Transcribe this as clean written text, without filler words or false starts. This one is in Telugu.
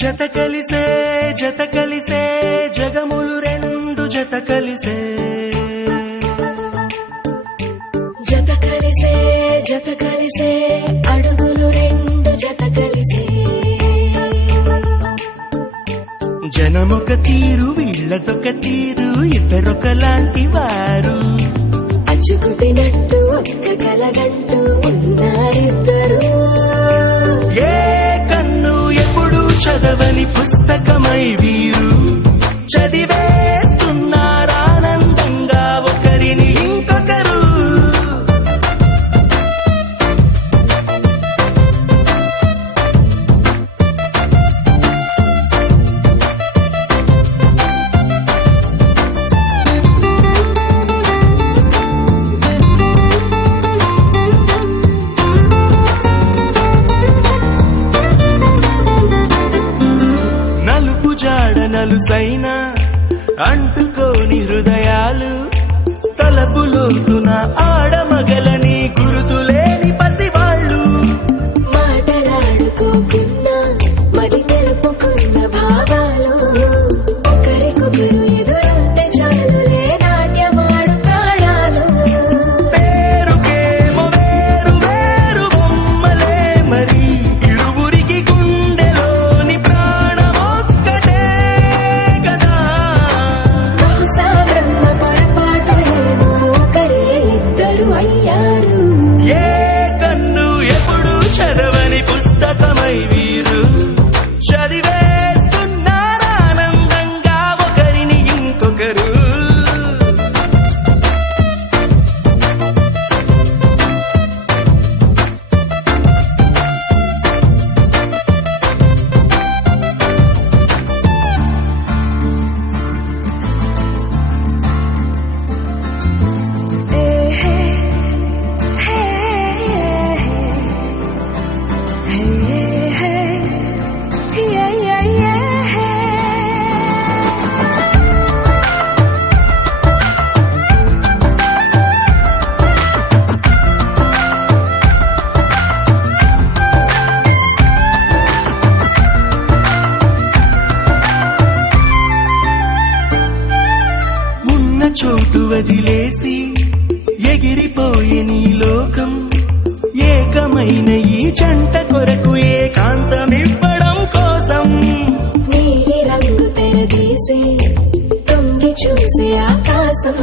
జత కలిసే జగములు రెండు జత కలిసే అడుగులు రెండు జత కలిసే జనమొక తీరు వీళ్ళదొక తీరు ఇద్దరొకలాంటి వారు అచ్చుకుతినట్టు ఒక్క కలగంటూ ఉన్నారిద్దరు ఏ కన్ను ఎప్పుడు చదవని పుస్తకమై వీరు చదివేస్తున్నారానందంగా ఒకరిని ఇంకొకరు నలుసైన అంటుకోని హృదయాలు తలపులోతున ఆడమగలని గురుతులేని పసివాళ్ళు మాటలాడుకోకున్నా మరి తెలుపుకున్న భావాలు ఒకరికొకరు ఎదురుంటే చాలులే నాట్యమాడు ప్రాణాలు పేరుకేమో వేరు వేరు బొమ్మలే మరి ఇరువురికి గుండెలోని ప్రాణమొక్కటే కదా బహుశా బ్రహ్మ పొరపాటులేమో ఒకరే ఇద్దరు అయ్యారు ఏ కన్ను ఎప్పుడు చదవని పుస్తకమై వీరు చదివేస్తున్నారానందంగా ఒకరిని ఇంకొకరు ఉన్న చోటు వదిలేసి ఎగిరిపోయే నీ లోకం ఏకమైన ఈ జంట కొరకు ఏకాంతమివ్వడం కోసం నీలి రంగు తెరదీసి తొంగి చూసే ఆకాశం